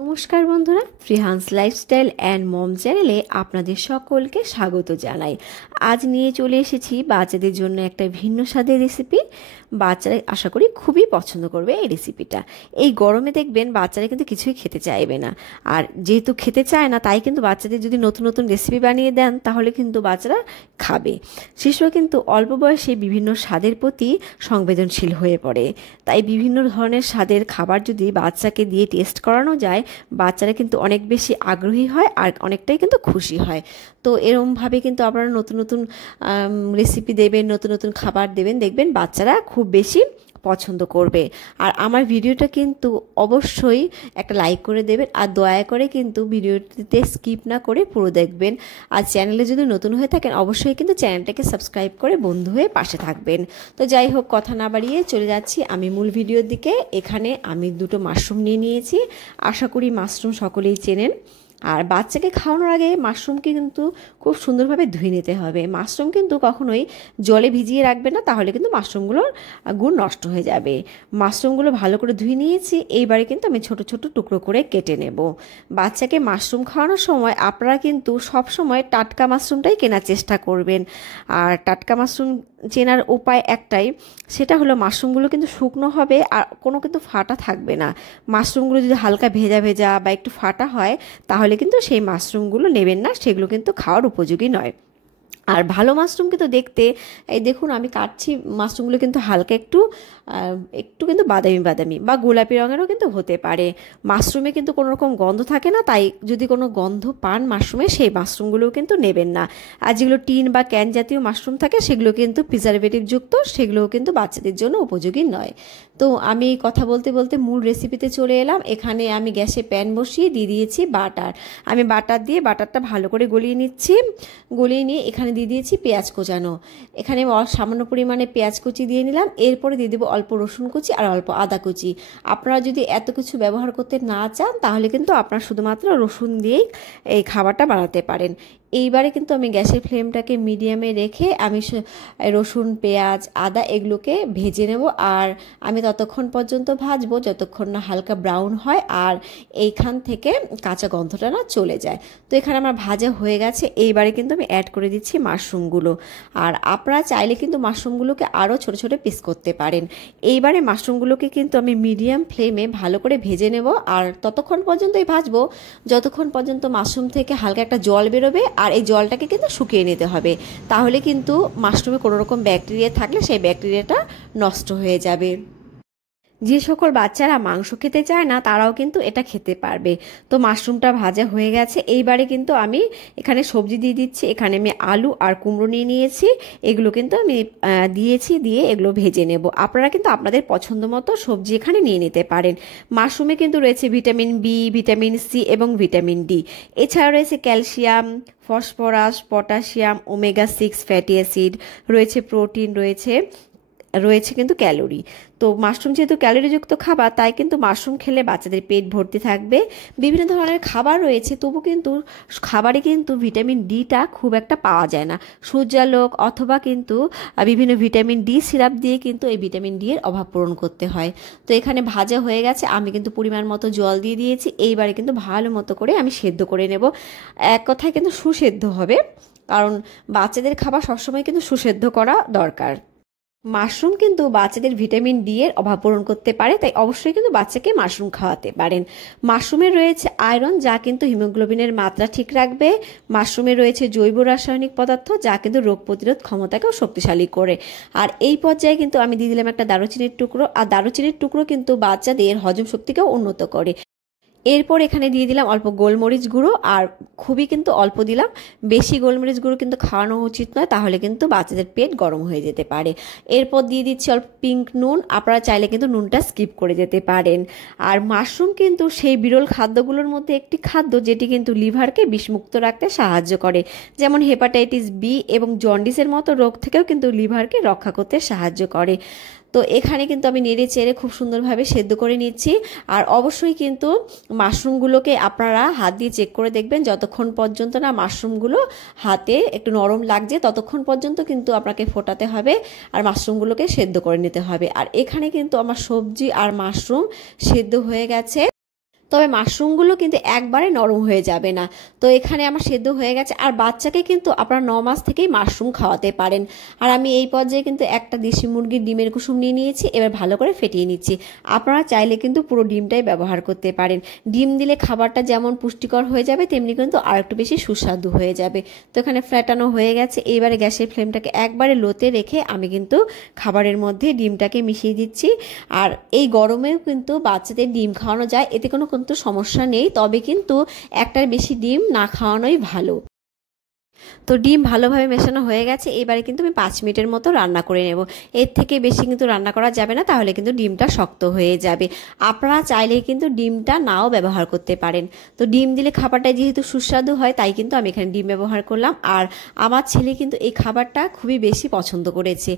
নমস্কার বন্ধুরা, ফ্রিহান্স lifestyle and mom চ্যানেলে আপনাদের সকলকে স্বাগত জানাই। আজ নিয়ে চলে এসেছি বাচ্চাদের জন্য একটা ভিন্ন স্বাদের রেসিপি। বাচ্চারা আশা করি খুবই পছন্দ করবে এই রেসিপিটা। এই গরমে দেখবেন বাচ্চারা কিন্তু কিছুই খেতে চাইবে না, আর যেহেতু খেতে চায় না তাই কিন্তু বাচ্চাদের যদি নতুন নতুন রেসিপি বানিয়ে দেন তাহলে কিন্তু বাচ্চারা খাবে। শিশুরা কিন্তু অল্প বয়সে বিভিন্ন স্বাদের প্রতি সংবেদনশীল হয়ে পড়ে, তাই বিভিন্ন ধরনের স্বাদের খাবার যদি বাচ্চাকে দিয়ে টেস্ট করানো যায় বাচ্চারা কিন্তু অনেক বেশি আগ্রহী হয় আর অনেকটাই কিন্তু খুশি হয়। তো এরকমভাবে কিন্তু আপনারা নতুন নতুন রেসিপি দেবেন, নতুন নতুন খাবার দেবেন, দেখবেন বাচ্চারা খুব বেশি পছন্দ করবে। আর আমার ভিডিওটা কিন্তু অবশ্যই একটা লাইক করে দেবেন, আর দয়া করে কিন্তু ভিডিওটিতে স্কিপ না করে পুরো দেখবেন। আর চ্যানেলে যদি নতুন হয়ে থাকেন অবশ্যই কিন্তু চ্যানেলটাকে সাবস্ক্রাইব করে বন্ধু হয়ে পাশে থাকবেন। তো যাই হোক, কথা না বাড়িয়ে চলে যাচ্ছি আমি মূল ভিডিওর দিকে। এখানে আমি দুটো মাশরুম নিয়ে নিয়েছি। আশা করি মাশরুম সকলেই চেনেন। আর বাচ্চাকে খাওয়ানোর আগে মাশরুমকে কিন্তু খুব সুন্দরভাবে ধুয়ে নিতে হবে। মাশরুম কিন্তু কখনোই জলে ভিজিয়ে রাখবে না, তাহলে কিন্তু মাশরুমগুলোর গুণ নষ্ট হয়ে যাবে। মাশরুমগুলো ভালো করে ধুয়ে নিয়েছি। এইবারে কিন্তু আমি ছোট ছোট টুকরো করে কেটে নেব। বাচ্চাকে মাশরুম খাওয়ানোর সময় আপনারা কিন্তু সব সময় টাটকা মাশরুমটাই কেনার চেষ্টা করবেন। আর টাটকা মাশরুম চেনার উপায় একটাই, সেটা হলো মাশরুমগুলো কিন্তু শুকনো হবে আর কোনো কিন্তু ফাটা থাকবে না। মাশরুমগুলো যদি হালকা ভেজা ভেজা বা একটু ফাটা হয় তাহলে কিন্তু সেই মাশরুমগুলো নেবেন না, সেগুলো কিন্তু খাওয়ার উপযোগী নয়। আর ভালো মাশরুম কিন্তু দেখতে, এই দেখুন আমি কাটছি, মাশরুমগুলো কিন্তু হালকা একটু একটু কিন্তু বাদামি বাদামি বা গোলাপি রঙেরও কিন্তু হতে পারে। মাশরুমে কিন্তু কোনো রকম গন্ধ থাকে না, তাই যদি কোনো গন্ধ পান মাশরুমে সেই মাশরুমগুলোও কিন্তু নেবেন না। আর যেগুলো টিন বা ক্যান জাতীয় মাশরুম থাকে সেগুলো কিন্তু প্রিজারভেটিভ যুক্ত, সেগুলোও কিন্তু বাচ্চাদের জন্য উপযোগী নয়। তো আমি কথা বলতে বলতে মূল রেসিপিতে চলে এলাম। এখানে আমি গ্যাসে প্যান বসিয়ে দিয়ে দিয়েছি বাটার। আমি বাটার দিয়ে বাটারটা ভালো করে গলিয়ে নিচ্ছি। গলিয়ে নিয়ে এখানে দিয়ে দিয়েছি পেঁয়াজ কোচানো। এখানে সামান্য পরিমাণে পেঁয়াজ কুচি দিয়ে নিলাম। এরপরে দিয়ে দেবো অল্প রসুন কুচি আর অল্প আদা কুচি। আপনারা যদি এত কিছু ব্যবহার করতে না চান তাহলে কিন্তু আপনারা শুধুমাত্র রসুন দিয়েই এই খাবারটা বানাতে পারেন। এইবারে কিন্তু আমি গ্যাসের ফ্লেমটাকে মিডিয়ামে রেখে আমি রসুন, পেঁয়াজ, আদা এগুলোকে ভেজে নেব। আর আমি ততক্ষণ পর্যন্ত ভাজবো যতক্ষণ না হালকা ব্রাউন হয় আর এইখান থেকে কাঁচা গন্ধটা না চলে যায়। তো এখানে আমার ভাজা হয়ে গেছে। এইবারে কিন্তু আমি অ্যাড করে দিচ্ছি মাশরুমগুলো। আর আপনারা চাইলে কিন্তু মাশরুমগুলোকে আরও ছোটো ছোটো পিস করতে পারেন। এইবারে মাশরুমগুলোকে কিন্তু আমি মিডিয়াম ফ্লেমে ভালো করে ভেজে নেব। আর ততক্ষণ পর্যন্তই ভাজবো যতক্ষণ পর্যন্ত মাশরুম থেকে হালকা একটা জল বেরোবে, আর এই জলটাকে কিন্তু শুকিয়ে নিতে হবে। তাহলে কিন্তু মাশরুমে কোনো রকম ব্যাকটেরিয়া থাকলে সেই ব্যাকটেরিয়াটা নষ্ট হয়ে যাবে। যে সকল বাচ্চারা মাংস খেতে চায় না তারাও কিন্তু এটা খেতে পারবে। তো মাশরুমটা ভাজা হয়ে গেছে। এইবারে কিন্তু আমি এখানে সবজি দিয়ে দিচ্ছি। এখানে আমি আলু আর কুমড়ো নিয়ে নিয়েছি, এগুলো কিন্তু আমি দিয়ে এগুলো ভেজে নেব। আপনারা কিন্তু আপনাদের পছন্দ মতো সবজি এখানে নিয়ে নিতে পারেন। মাশরুমে কিন্তু রয়েছে ভিটামিন বি, ভিটামিন সি এবং ভিটামিন ডি। এছাড়া রয়েছে calcium, phosphorus, potassium, omega 6 fatty acid, রয়েছে প্রোটিন, রয়েছে কিন্তু ক্যালোরি। তো মাশরুম যেহেতু ক্যালোরিযুক্ত খাবার তাই কিন্তু মাশরুম খেলে বাচ্চাদের পেট ভর্তি থাকবে। বিভিন্ন ধরনের খাবার রয়েছে, তবু কিন্তু খাবারে কিন্তু ভিটামিন ডিটা খুব একটা পাওয়া যায় না। সূর্যালোক অথবা কিন্তু বিভিন্ন ভিটামিন ডি সিরাপ দিয়ে কিন্তু এই ভিটামিন ডি এর অভাব পূরণ করতে হয়। তো এখানে ভাজা হয়ে গেছে, আমি কিন্তু পরিমাণ মতো জল দিয়ে দিয়েছি। এইবারে কিন্তু ভালো মতো করে আমি সেদ্ধ করে নেব। এক কথায় কিন্তু সুসেদ্ধ হবে, কারণ বাচ্চাদের খাবার সবসময় কিন্তু সুসেদ্ধ করা দরকার। মাশরুম কিন্তু বাচ্চাদের ভিটামিন ডি এর অভাব পূরণ করতে পারে, তাই অবশ্যই কিন্তু বাচ্চাকে মাশরুম খাওয়াতে পারেন। মাশরুমে রয়েছে আয়রন, যা কিন্তু হিমোগ্লোবিনের মাত্রা ঠিক রাখবে। মাশরুমে রয়েছে জৈব রাসায়নিক পদার্থ, যা কিন্তু রোগ প্রতিরোধ ক্ষমতাকেও শক্তিশালী করে। আর এই পর্যায়ে কিন্তু আমি দিয়ে দিলাম একটা দারুচিনির টুকরো। আর দারুচিনির টুকরো কিন্তু বাচ্চাদের হজম শক্তিকেও উন্নত করে। এরপর এখানে দিয়ে দিলাম অল্প গোলমরিচ গুঁড়ো, আর খুবই কিন্তু অল্প দিলাম। বেশি গোলমরিচ গুঁড়ো কিন্তু খাওয়ানো উচিত নয়, তাহলে কিন্তু বাচ্চাদের পেট গরম হয়ে যেতে পারে। এরপর দিয়ে দিচ্ছি অল্প পিঙ্ক নুন। আপনারা চাইলে কিন্তু নুনটা স্কিপ করে যেতে পারেন। আর মাশরুম কিন্তু সেই বিরল খাদ্যগুলোর মধ্যে একটি খাদ্য যেটি কিন্তু লিভারকে বিষমুক্ত রাখতে সাহায্য করে, যেমন হেপাটাইটিস বি এবং জন্ডিসের মতো রোগ থেকেও কিন্তু লিভারকে রক্ষা করতে সাহায্য করে। তো এখানে কিন্তু আমি নেড়ে চেড়ে খুব সুন্দরভাবে সেদ্ধ করে নিচ্ছি। আর অবশ্যই কিন্তু মাশরুমগুলোকে আপনারা হাত দিয়ে চেক করে দেখবেন, যতক্ষণ পর্যন্ত না মাশরুমগুলো হাতে একটু নরম লাগছে ততক্ষণ পর্যন্ত কিন্তু আপনাকে ফোটাতে হবে আর মাশরুমগুলোকে সেদ্ধ করে নিতে হবে। আর এখানে কিন্তু আমার সবজি আর মাশরুম সেদ্ধ হয়ে গেছে। তবে মাশরুমগুলো কিন্তু একবারে নরম হয়ে যাবে না। তো এখানে আমার সেদ্ধ হয়ে গেছে। আর বাচ্চাকে কিন্তু আপনারা 9 মাস থেকেই মাশরুম খাওয়াতে পারেন। আর আমি এই পর্যায়ে কিন্তু একটা দেশি মুরগির ডিমের কুসুম নিয়ে নিয়েছি, এবার ভালো করে ফেটিয়ে নিচ্ছি। আপনারা চাইলে কিন্তু পুরো ডিমটাই ব্যবহার করতে পারেন। ডিম দিলে খাবারটা যেমন পুষ্টিকর হয়ে যাবে, তেমনি কিন্তু আর একটু বেশি সুস্বাদু হয়ে যাবে। তো এখানে ফ্যাটানো হয়ে গেছে। এবারে গ্যাসের ফ্লেমটাকে একবারে লোতে রেখে আমি কিন্তু খাবারের মধ্যে ডিমটাকে মিশিয়ে দিচ্ছি। আর এই গরমেও কিন্তু বাচ্চাদের ডিম খাওয়ানো যায়, এতে কোনো কিন্তু সমস্যা নেই। তবে কিন্তু একটার বেশি ডিম না খাওয়ানোই ভালো। তো ডিম ভালোভাবে মেশানো হয়ে গেছে। এবারে কিন্তু আমি 5 মিনিটের মতো রান্না করে নেব। এর থেকে বেশি কিন্তু রান্না করা যাবে না, তাহলে কিন্তু ডিমটা শক্ত হয়ে যাবে। আপনারা চাইলে কিন্তু ডিমটা নাও ব্যবহার করতে পারেন। তো ডিম দিলে খাবারটা যেহেতু সুস্বাদু হয়, তাই কিন্তু আমি এখানে ডিম ব্যবহার করলাম। আর আমার ছেলে কিন্তু এই খাবারটা খুবই বেশি পছন্দ করেছে।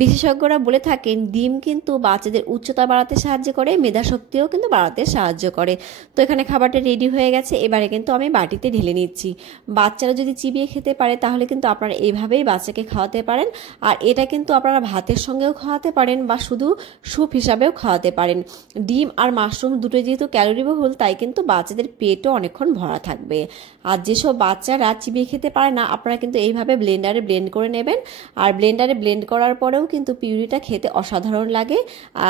বিশেষজ্ঞরা বলে থাকেন ডিম কিন্তু বাচ্চাদের উচ্চতা বাড়াতে সাহায্য করে, মেধাশক্তিও কিন্তু বাড়াতে সাহায্য করে। তো এখানে খাবারটা রেডি হয়ে গেছে। এবারে কিন্তু আমি বাটিতে ঢেলে নিচ্ছি। বাচ্চারা যদি চিবিয়ে খেতে পারে তাহলে কিন্তু আপনারা এইভাবেই বাচ্চাকে খাওয়াতে পারেন। আর এটা কিন্তু আপনারা ভাতের সঙ্গেও খাওয়াতে পারেন বা শুধু স্যুপ হিসাবেও খাওয়াতে পারেন। ডিম আর মাশরুম দুটো যেহেতু ক্যালোরিবহুল, তাই কিন্তু বাচ্চাদের পেটও অনেকক্ষণ ভরা থাকবে। আর যেসব বাচ্চারা চিবিয়ে খেতে পারে না, আপনারা কিন্তু এইভাবে ব্লেন্ডারে ব্লেন্ড করে নেবেন। আর ব্লেন্ডারে ব্লেন্ড করার পরেও কিন্তু পিউরিটা খেতে অসাধারণ লাগে।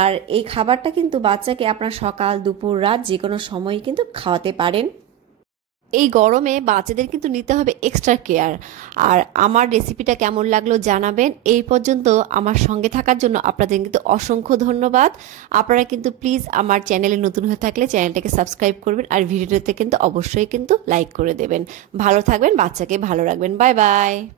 আর এই খাবারটা কিন্তু বাচ্চাকে আপনার সকাল, দুপুর, রাত যে কোনো সময় কিন্তু খাওয়াতে পারেন। এই গরমে বাচ্চাদের কিন্তু নিতে হবে এক্সট্রা কেয়ার। আর আমার রেসিপিটা কেমন লাগলো জানাবেন। এই পর্যন্ত আমার সঙ্গে থাকার জন্য আপনাদের কিন্তু অসংখ্য ধন্যবাদ। আপনারা কিন্তু প্লিজ আমার চ্যানেলে নতুন হয়ে থাকলে চ্যানেলটাকে সাবস্ক্রাইব করবেন, আর ভিডিওতে কিন্তু অবশ্যই কিন্তু লাইক করে দেবেন। ভালো থাকবেন, বাচ্চাকে ভালো রাখবেন। Bye bye.